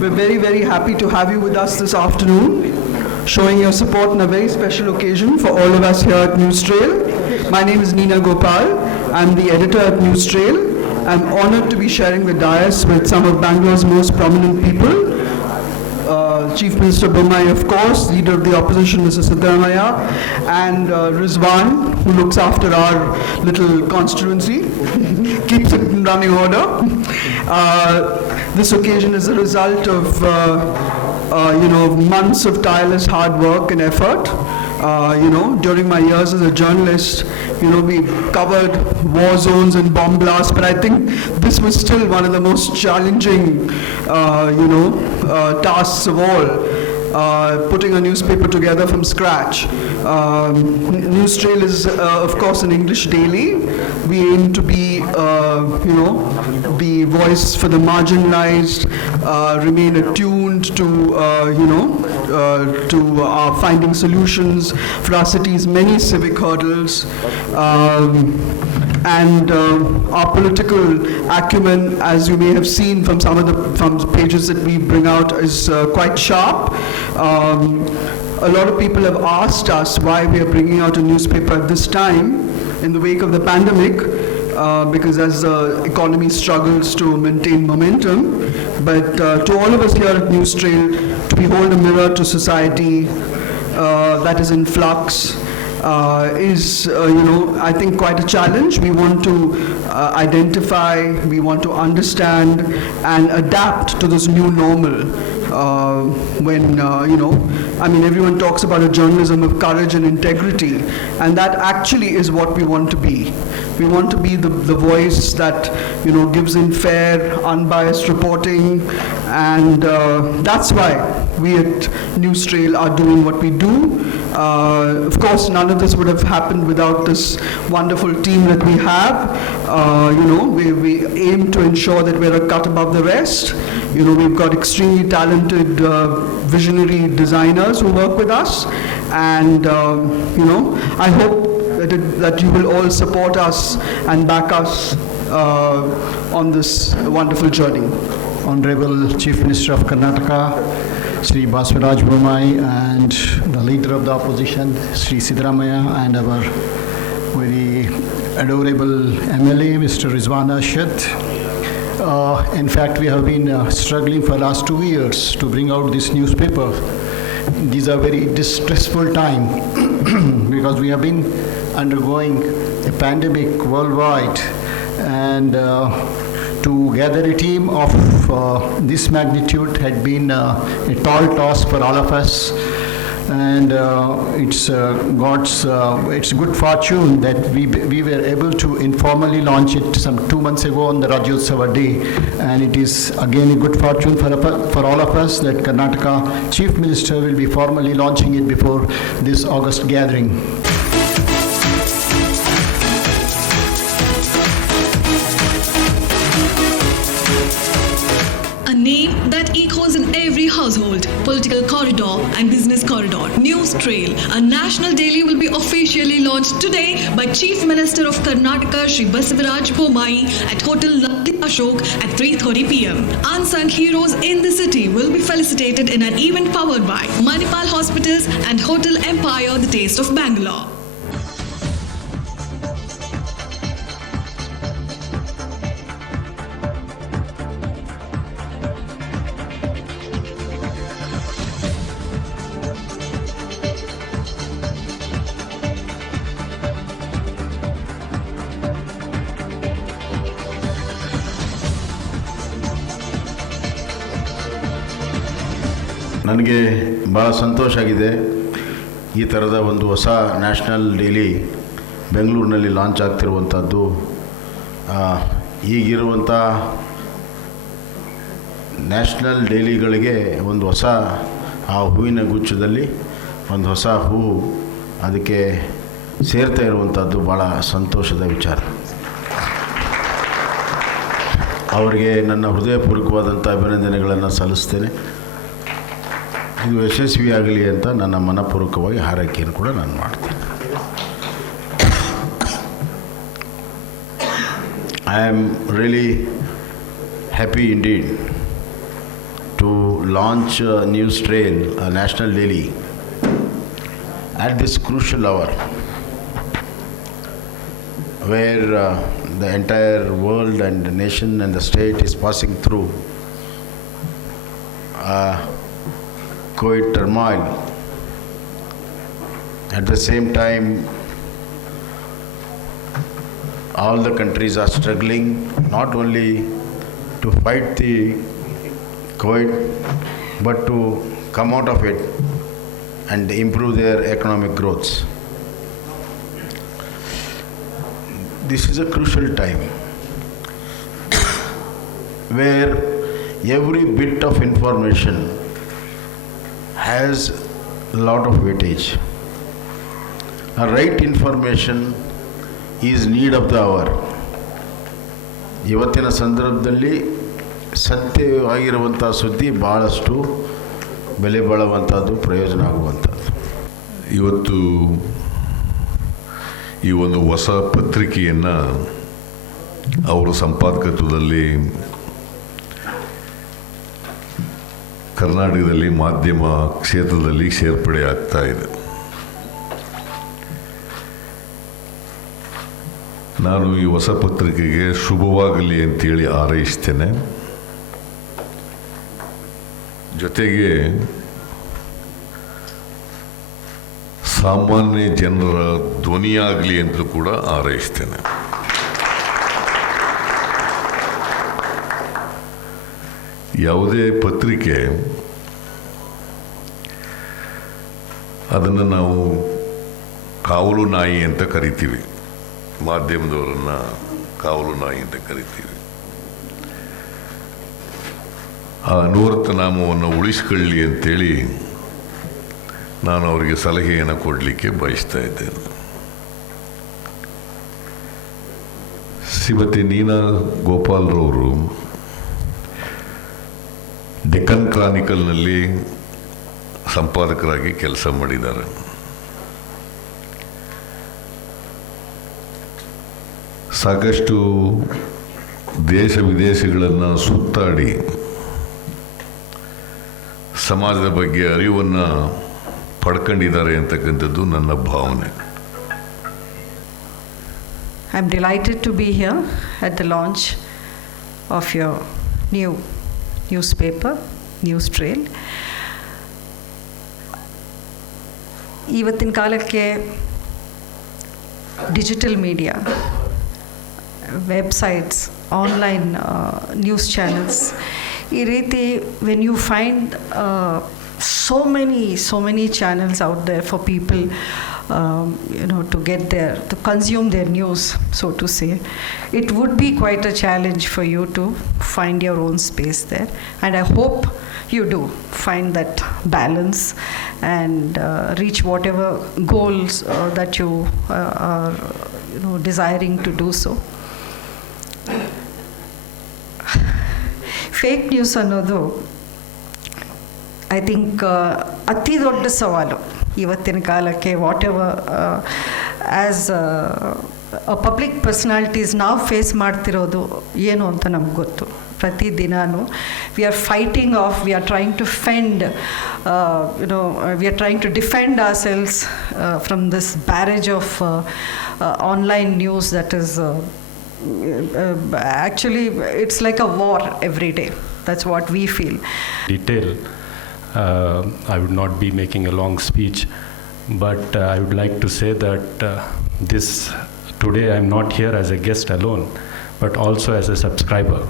We're very, very happy to have you with us this afternoon, showing your support on a very special occasion for all of us here at News Trail. My name is Neena Gopal. I'm the editor at News Trail. I'm honored to be sharing the dais with some of Bangalore's most prominent people. Chief Minister Bommai, of course, Leader of the Opposition, Mr. Siddaramaiah, and Rizwan, who looks after our little constituency, keeps it in running order. This occasion is a result of months of tireless hard work and effort. During my years as a journalist, we covered war zones and bomb blasts, but I think this was still one of the most challenging, tasks of all. Putting a newspaper together from scratch. News Trail is, of course, an English daily. We aim to be, the voice for the marginalized, remain attuned to, finding solutions for our city's many civic hurdles. And our political acumen, as you may have seen from some of the pages that we bring out, is quite sharp. A lot of people have asked us why we are bringing out a newspaper at this time in the wake of the pandemic, because as the economy struggles to maintain momentum. But to all of us here at News Trail, to behold a mirror to society that is in flux, is, I think quite a challenge. We want to identify, we want to understand and adapt to this new normal. Everyone talks about a journalism of courage and integrity, and that actually is what we want to be. We want to be the voice that, gives in fair, unbiased reporting, and that's why we at News Trail are doing what we do. Of course, none of this would have happened without this wonderful team that we have. We aim to ensure that we're a cut above the rest. We've got extremely talented, visionary designers who work with us, and I hope that you will all support us and back us on this wonderful journey. Honorable Chief Minister of Karnataka, Sri Baswaraj Bommai, and the Leader of the Opposition, Sri Siddaramaiah, and our very adorable MLA, Mr. Rizwan Arshad. In fact, we have been struggling for the last 2 years to bring out this newspaper. These are very distressful times because we have been undergoing a pandemic worldwide, and to gather a team of this magnitude had been a tall task for all of us, and it's good fortune that we were able to informally launch it some 2 months ago on the Rajyotsava day, and it is again a good fortune for all of us that Karnataka Chief Minister will be formally launching it before this August gathering. A name that echoes in every household, political corridor and business corridor. News Trail, a national daily, will be officially launched today by Chief Minister of Karnataka, Sri Baswaraj Bommai, at Hotel Lalli Ashok at 3:30 p.m. Unsung heroes in the city will be felicitated in an event powered by Manipal Hospitals and Hotel Empire, the Taste of Bangalore. ನನಗೆ ಭಾಳ ಸಂತೋಷ ಆಗಿದೆ. ಈ ಥರದ ಒಂದು ಹೊಸ national daily ಬೆಂಗಳೂರಿನಲ್ಲಿ launch ಆಗ್ತಿರುವಂಥದ್ದು. ಈಗಿರುವಂಥ national ಡೈಲಿಗಳಿಗೆ ಒಂದು ಹೊಸ ಆ ಹೂವಿನ ಗುಚ್ಛದಲ್ಲಿ ಒಂದು ಹೊಸ ಹೂವು ಅದಕ್ಕೆ ಸೇರ್ತಾ ಇರುವಂಥದ್ದು ಭಾಳ ಸಂತೋಷದ ವಿಚಾರ. ಅವರಿಗೆ ನನ್ನ ಹೃದಯಪೂರ್ವಕವಾದಂಥ ಅಭಿನಂದನೆಗಳನ್ನು ಸಲ್ಲಿಸ್ತೇನೆ. ಇದು ಯಶಸ್ವಿಯಾಗಲಿ ಅಂತ ನನ್ನ ಮನಪೂರ್ವಕವಾಗಿ ಹಾರೈಕೆಯನ್ನು ಕೂಡ ನಾನು ಮಾಡ್ತೇನೆ. I am really happy indeed to launch a news trail, a national daily, at this crucial hour, where the entire world and the nation and the state is passing through COVID turmoil. At the same time, all the countries are struggling not only to fight the COVID, but to come out of it and improve their economic growth. This is a crucial time where every bit of information has a lot of weightage. A right information is need of the hour. ಇವತ್ತಿನ ಸಂದರ್ಭದಲ್ಲಿ ಸತ್ಯವಾಗಿರುವಂಥ ಸುದ್ದಿ ಭಾಳಷ್ಟು ಬೆಲೆ ಬಾಳುವಂಥದ್ದು, ಪ್ರಯೋಜನ ಆಗುವಂಥದ್ದು. ಇವತ್ತು ಈ ಒಂದು ಹೊಸ ಪತ್ರಿಕೆಯನ್ನು ಅವರ ಸಂಪಾದಕತ್ವದಲ್ಲಿ ಕರ್ನಾಟಕದಲ್ಲಿ ಮಾಧ್ಯಮ ಕ್ಷೇತ್ರದಲ್ಲಿ ಸೇರ್ಪಡೆ ಆಗ್ತಾ ಇದೆ. ನಾನು ಈ ಹೊಸ ಪತ್ರಿಕೆಗೆ ಶುಭವಾಗಲಿ ಅಂತೇಳಿ ಹಾರೈಸ್ತೇನೆ. ಜೊತೆಗೆ ಸಾಮಾನ್ಯ ಜನರ ಧ್ವನಿಯಾಗಲಿ ಅಂತಲೂ ಕೂಡ ಹಾರೈಸ್ತೇನೆ. ಯಾವುದೇ ಪತ್ರಿಕೆ ಅದನ್ನು ನಾವು ಕಾವಲು ನಾಯಿ ಅಂತ ಕರಿತೀವಿ, ಮಾಧ್ಯಮದವರನ್ನು ಕಾವಲು ನಾಯಿ ಅಂತ ಕರಿತೀವಿ. ಆ ಅನ್ವರ್ಥ ನಾಮವನ್ನು ಉಳಿಸ್ಕೊಳ್ಳಿ ಅಂತೇಳಿ ನಾನು ಅವರಿಗೆ ಸಲಹೆಯನ್ನು ಕೊಡಲಿಕ್ಕೆ ಬಯಸ್ತಾ ಇದ್ದೇನೆ. ಶ್ರೀಮತಿ ನೀನಾ ಗೋಪಾಲ್ರವರು ಡೆಕ್ಕನ್ ಕ್ರಾನಿಕಲ್ನಲ್ಲಿ ಸಂಪಾದಕರಾಗಿ ಕೆಲಸ ಮಾಡಿದ್ದಾರೆ. ಸಾಕಷ್ಟು ದೇಶ ವಿದೇಶಗಳನ್ನು ಸುತ್ತಾಡಿ ಸಮಾಜದ ಬಗ್ಗೆ ಅರಿವನ್ನು ಪಡ್ಕೊಂಡಿದ್ದಾರೆ ಅಂತಕ್ಕಂಥದ್ದು ನನ್ನ ಭಾವನೆ. I'm delighted to be here at the launch of your new newspaper, News Trail. ಇವತ್ತಿನ ಕಾಲಕ್ಕೆ digital media, websites, online news channels, ಈ ರೀತಿ when you find so many channels out there for people to consume their news, so to say, it would be quite a challenge for you to find your own space there, and I hope you do find that balance and reach whatever goals that you are desiring to do so. Fake news ಅನ್ನೋದು I think ಅತಿ ದೊಡ್ಡ ಸವಾಲು ಇವತ್ತಿನ ಕಾಲಕ್ಕೆ. What ever as a public personalities ನಾವು face ಮಾಡ್ತಿರೋದು ಏನು ಅಂತ ನಮ್ಗೆ ಗೊತ್ತು. ಪ್ರತಿದಿನವೂ we are fighting off, we are trying to fend we are trying to defend our selves from this barrage of online news that is actually it's like a war every day. That's what we feel. Detail. I would not be making a long speech, but I would like to say that today I'm not here as a guest alone, but also as a subscriber.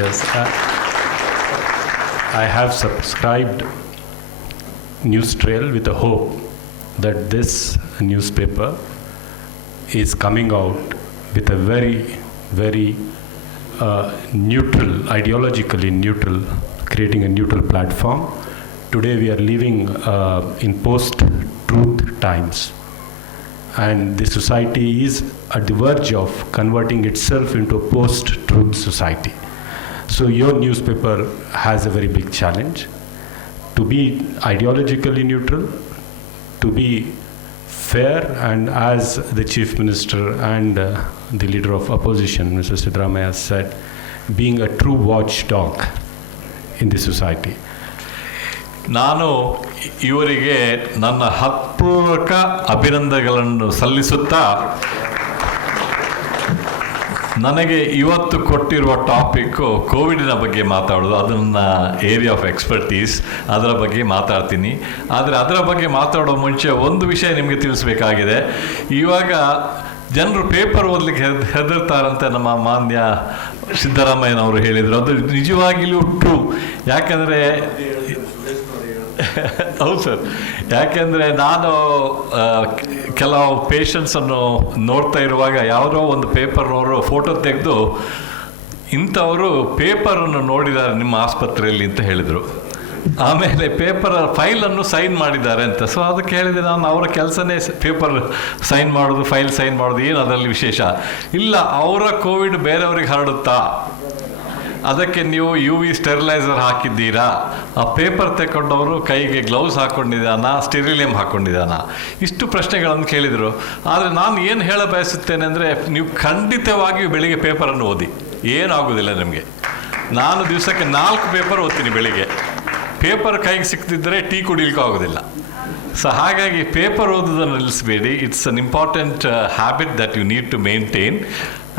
Yes, I have subscribed News Trail with the hope that this newspaper is coming out with a very, very neutral, ideologically neutral, creating a neutral platform. Today we are living in post-truth times, and the society is at the verge of converting itself into a post-truth society. So your newspaper has a very big challenge to be ideologically neutral, to be fair, and as the Chief Minister and the Leader of Opposition, Mr. Siddaramaiah, said, being a true watchdog in the society. ನಾನು ಇವರಿಗೆ ನನ್ನ ಹೃತ್ಪೂರ್ವಕ ಅಭಿನಂದನೆಗಳನ್ನು ಸಲ್ಲಿಸುತ್ತಾ ನನಗೆ ಇವತ್ತು ಕೊಟ್ಟಿರುವ topic ಕೋವಿಡಿನ ಬಗ್ಗೆ ಮಾತಾಡೋದು. ಅದು ನನ್ನ ಏರಿಯಾ ಆಫ್ ಎಕ್ಸ್ಪರ್ಟೀಸ್, ಅದರ ಬಗ್ಗೆ ಮಾತಾಡ್ತೀನಿ. ಆದರೆ ಅದರ ಬಗ್ಗೆ ಮಾತಾಡೋ ಮುಂಚೆ ಒಂದು ವಿಷಯ ನಿಮಗೆ ತಿಳಿಸ್ಬೇಕಾಗಿದೆ. ಇವಾಗ ಜನರು ಪೇಪರ್ ಓದಲಿಕ್ಕೆ ಹೆದರ್ತಾರಂತೆ ನಮ್ಮ ಮಾನ್ಯ ಸಿದ್ದರಾಮಯ್ಯನವರು ಹೇಳಿದರು. ಅದು ನಿಜವಾಗಿಯೂ ಟ್ರೂ. ಯಾಕಂದರೆ ಹೌದು ಸರ್, ಯಾಕೆಂದರೆ ನಾನು ಕೆಲವು ಪೇಷಂಟ್ಸನ್ನು ನೋಡ್ತಾ ಇರುವಾಗ ಯಾವುದೋ ಒಂದು ಪೇಪರ್ನವರು ಫೋಟೋ ತೆಗೆದು ಇಂಥವರು ಪೇಪರನ್ನು ನೋಡಿದ್ದಾರೆ ನಿಮ್ಮ ಆಸ್ಪತ್ರೆಯಲ್ಲಿ ಅಂತ ಹೇಳಿದರು. ಆಮೇಲೆ ಪೇಪರ್ ಫೈಲನ್ನು ಸೈನ್ ಮಾಡಿದ್ದಾರೆ ಅಂತ. ಸೊ ಅದಕ್ಕೆ ಹೇಳಿದೆ ನಾನು, ಅವರ ಕೆಲಸನೇ ಪೇಪರ್ ಸೈನ್ ಮಾಡೋದು, ಫೈಲ್ ಸೈನ್ ಮಾಡೋದು, ಏನು ಅದರಲ್ಲಿ ವಿಶೇಷ ಇಲ್ಲ. ಅವರ ಕೋವಿಡ್ ಬೇರೆಯವ್ರಿಗೆ ಹರಡುತ್ತಾ? ಅದಕ್ಕೆ ನೀವು UV ಸ್ಟೆರಿಲೈಸರ್ ಹಾಕಿದ್ದೀರಾ? ಆ ಪೇಪರ್ ತಗೊಂಡವರು ಕೈಗೆ ಗ್ಲೌಸ್ ಹಾಕ್ಕೊಂಡಿದ್ದಾನ, ಸ್ಟೆರಿಲಿಯಂ ಹಾಕ್ಕೊಂಡಿದ್ದಾನ? ಇಷ್ಟು ಪ್ರಶ್ನೆಗಳನ್ನು ಕೇಳಿದರು. ಆದರೆ ನಾನು ಏನು ಹೇಳ ಬಯಸುತ್ತೇನೆ ಅಂದರೆ, ನೀವು ಖಂಡಿತವಾಗಿಯೂ ಬೆಳಿಗ್ಗೆ ಪೇಪರನ್ನು ಓದಿ, ಏನಾಗೋದಿಲ್ಲ ನಿಮಗೆ. ನಾನು ದಿವಸಕ್ಕೆ 4 ಪೇಪರ್ ಓದ್ತೀನಿ ಬೆಳಿಗ್ಗೆ. ಪೇಪರ್ ಕೈಗೆ ಸಿಕ್ತಿದ್ದರೆ ಟೀ ಕುಡಿಲಿಕ್ಕೂ ಆಗೋದಿಲ್ಲ. ಸೊ ಹಾಗಾಗಿ ಪೇಪರ್ ಓದೋದನ್ನು ನಿಲ್ಲಿಸಬೇಡಿ. It's an important habit that you need to maintain.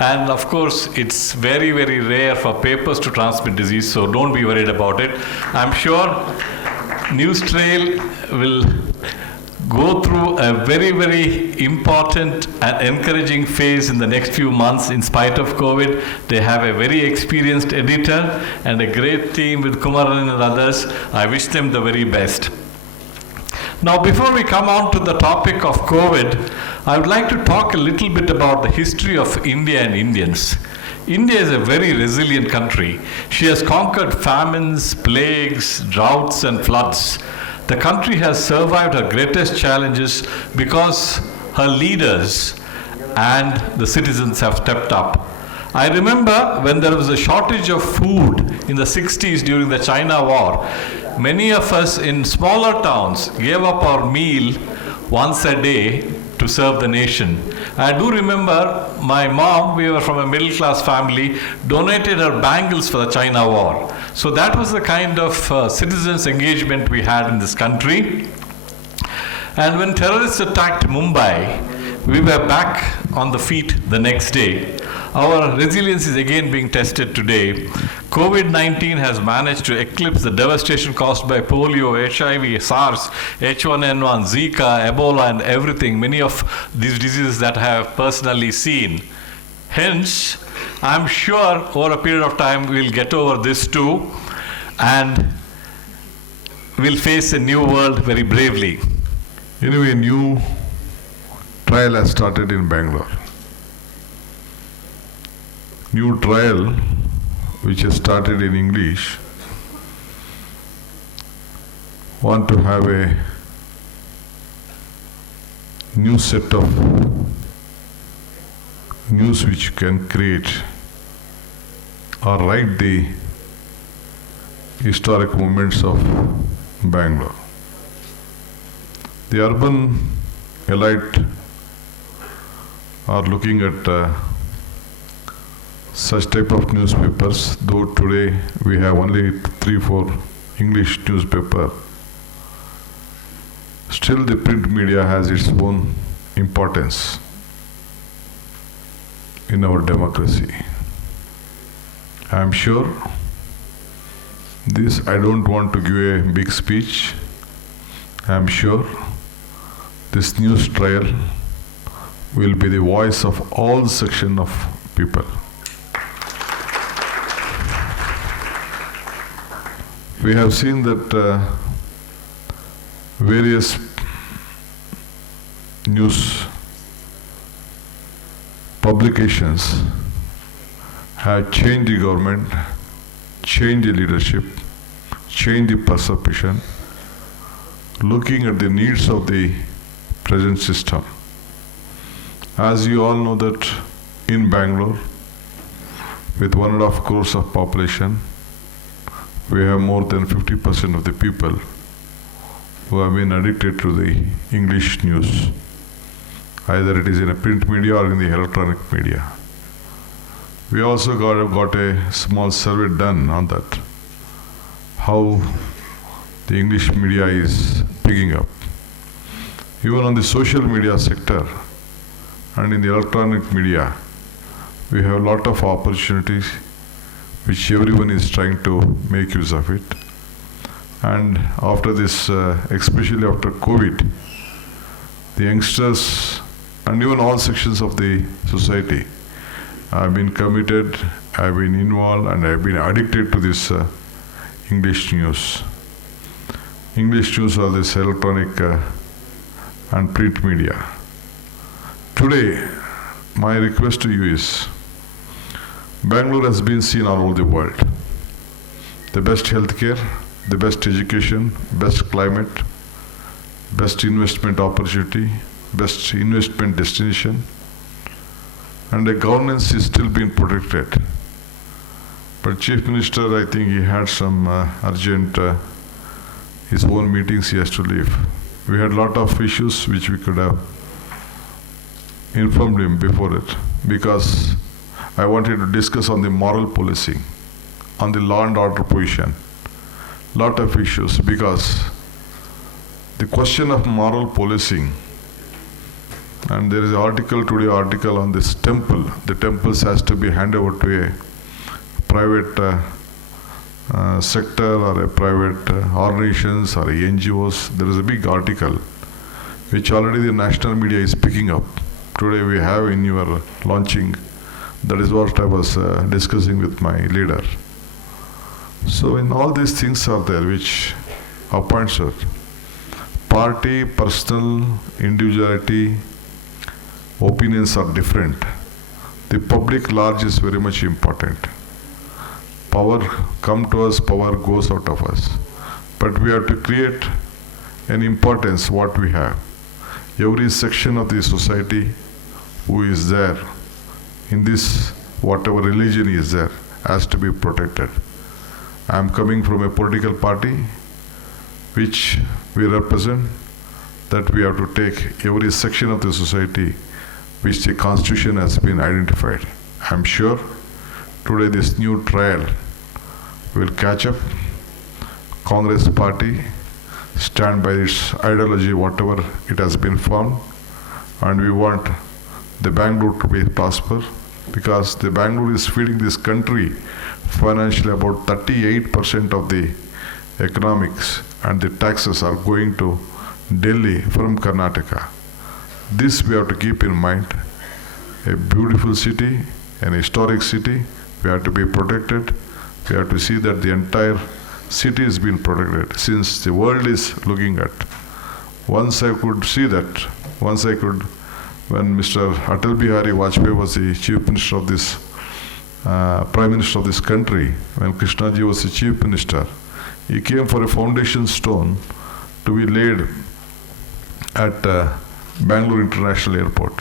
And of course, it's very, very rare for papers to transmit disease, so don't be worried about it. I'm sure News Trail will go through a very, very important and encouraging phase in the next few months in spite of COVID. They have a very experienced editor and a great team with Kumaran and others. I wish them the very best. Now, before we come on to the topic of COVID, I would like to talk a little bit about the history of India and Indians. India is a very resilient country. She has conquered famines, plagues, droughts, and floods. The country has survived her greatest challenges because her leaders and the citizens have stepped up. I remember when there was a shortage of food in the 60s during the China War, many of us in smaller towns gave up our meal once a day to serve the nation. I do remember my mom, we were from a middle class family, donated her bangles for the China War. So that was the kind of citizens engagement we had in this country. And when terrorists attacked Mumbai, we were back on the feet the next day. Our resilience is again being tested today. COVID-19 has managed to eclipse the devastation caused by polio, HIV, SARS, H1N1, Zika, Ebola, and everything, many of these diseases that I have personally seen. Hence, I'm sure over a period of time we'll get over this too, and we'll face a new world very bravely. Anyway, a new trial has started in Bangalore. New trial which has started in English, want to have a new set of news which can create or write the historic moments of Bangalore. The urban elite are looking at such type of newspapers, though today we have only 3-4 English newspaper. Still the print media has its own importance in our democracy. I am sure this, I don't want to give a big speech. I am sure this news trial will be the voice of all section of people. We have seen that various news publications have changed the government, changed the leadership, changed the perception, looking at the needs of the present system. As you all know that in Bangalore, with 1.5 crores of population, we have more than 50% of the people who have been addicted to the English news. Either it is in a print media or in the electronic media. We also got a small survey done on that. how the English media is picking up. Even on the social media sector and in the electronic media, we have a lot of opportunities which everyone is trying to make use of it. And after this, especially after COVID, the youngsters and even all sections of the society have been committed, have been involved, and have been addicted to this English news. English news are this electronic and print media. Today, my request to you is, Bangalore has been seen all over the world. The best healthcare, the best education, best climate, best investment opportunity, best investment destination, and the governance is still being protected. But Chief Minister, I think he had some urgent, his own meetings, he has to leave. We had a lot of issues which we could have informed him before it, because I wanted to discuss on the moral policing, on the law and order position, lot of issues, because the question of moral policing, and there is an article on this temple. The temples has to be handed over to a private sector or a private organizations or NGOs. There is a big article which already the national media is picking up. Today we have in your launching. That is what I was discussing with my leader. So in all these things are there which appoints her. Party, personal, individuality, opinions are different. The public large is very much important. Power comes to us, power goes out of us. But we have to create an importance what we have. Every section of the society who is there in this, whatever religion is there, has to be protected. I am coming from a political party which we represent, that we have to take every section of the society which the Constitution has been identified. I am sure today this new trial will catch up. Congress party stand by its ideology, whatever it has been formed, and we want the Bangalore to be prosper, because the Bangalore is feeding this country financially. About 38% of the economics and the taxes are going to Delhi from Karnataka. This we have to keep in mind. A beautiful city, an historic city, we have to be protected. We have to see that the entire city is being protected, since the world is looking at. Once I could see that, when Mr. Atal Bihari Vajpayee was the Chief Minister of this, Prime Minister of this country, when Krishnaji was the Chief Minister, he came for a foundation stone to be laid at Bangalore International Airport,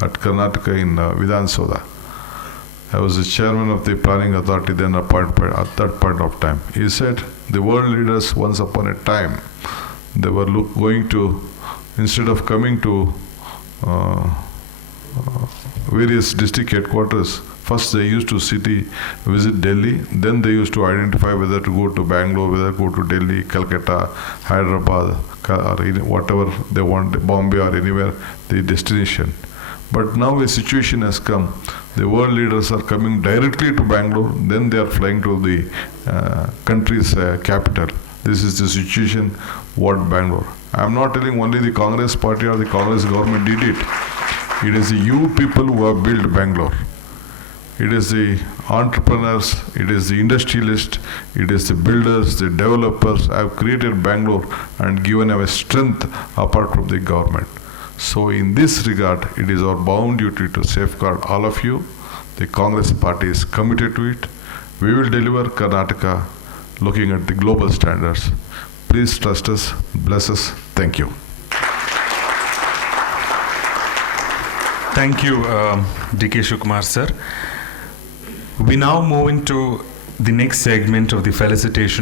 at Karnataka in Vidhan Soda. I was the chairman of the planning authority then at that point of time. He said the world leaders once upon a time, they were going to, instead of coming to various district headquarters, first they used to visit Delhi, then they used to identify whether to go to Bangalore, whether to go to Delhi, Calcutta, Hyderabad, or whatever they want, Bombay or anywhere, the destination. But now a situation has come. The world leaders are coming directly to Bangalore, then they are flying to the country's capital. This is the situation what Bangalore. I am not telling only the Congress party or the Congress government did it. It is you people who have built Bangalore. It is the entrepreneurs, it is the industrialists, it is the builders, the developers have created Bangalore and given our strength apart from the government. So in this regard, it is our bound duty to safeguard all of you. The Congress party is committed to it. We will deliver Karnataka looking at the global standards. Please trust us, bless us. Thank you. Thank you, D.K. Shivakumar sir. We now move into the next segment of the felicitation